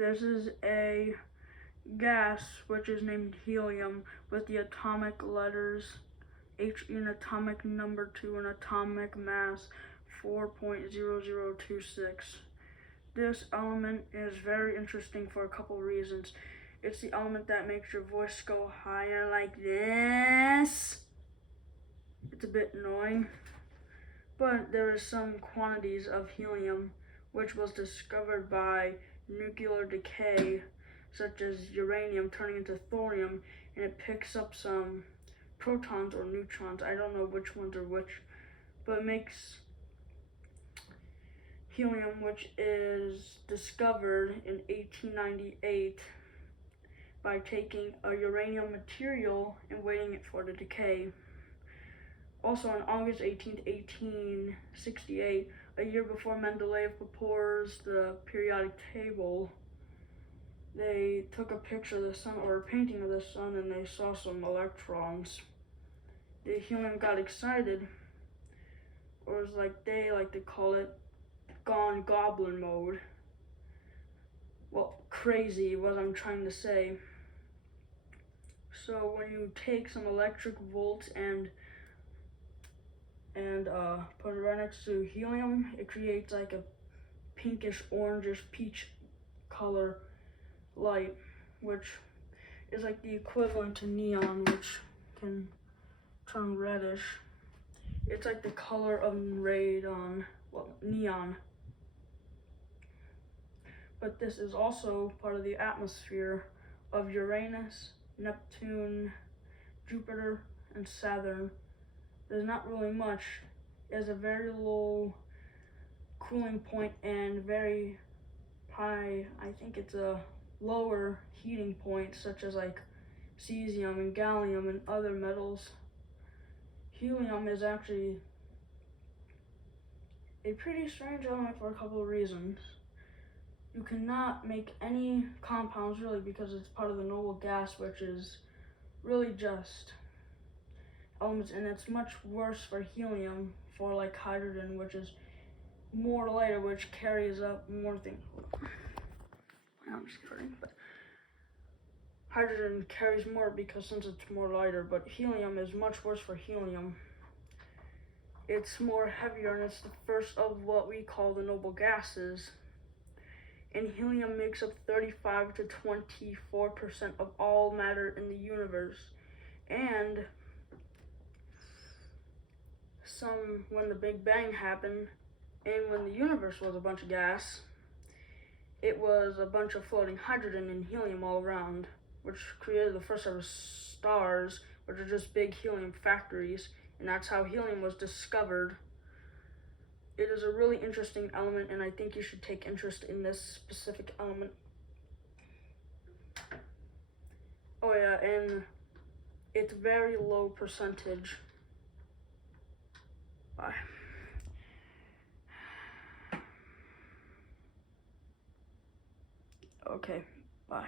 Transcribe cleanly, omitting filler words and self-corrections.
This is a gas which is named helium with the atomic letters H in atomic number 2 and atomic mass 4.0026. This element is very interesting for a couple reasons. It's the element that makes your voice go higher like this. It's a bit annoying. But there is some quantities of helium which was discovered by nuclear decay, such as uranium turning into thorium, and it picks up some protons or neutrons. I don't know which ones are which, but it makes helium, which is discovered in 1898 by taking a uranium material and waiting it for the decay. Also on August 18th, 1868, a year before Mendeleev proposed the periodic table, they took a picture of the sun or a painting of the sun and they saw some electrons. The helium got excited, or it was like they like to call it gone goblin mode. Well, crazy what I'm trying to say. So when you take some electric volts and put it right next to helium, it creates like a pinkish, orangish, peach color light, which is like the equivalent to neon, which can turn reddish. It's like the color of radon, well, neon. But this is also part of the atmosphere of Uranus, Neptune, Jupiter, and Saturn. There's not really much. It has a very low cooling point and very high, I think it's a lower heating point, such as like cesium and gallium and other metals. Helium is actually a pretty strange element for a couple of reasons. You cannot make any compounds really because it's part of the noble gas, which is really just elements, and it's much worse for helium for like hydrogen, which is more lighter, which carries up more things. I'm just kidding, but hydrogen carries more because since it's more lighter, but helium is much worse for helium. It's more heavier and it's the first of what we call the noble gases. And helium makes up 35 to 24% of all matter in the universe. And when the Big Bang happened, and when the universe was a bunch of gas, it was a bunch of floating hydrogen and helium all around, which created the first ever stars, which are just big helium factories, and that's how helium was discovered. It is a really interesting element, and I think you should take interest in this specific element. Oh yeah, and it's very low percentage. Bye. Okay, bye.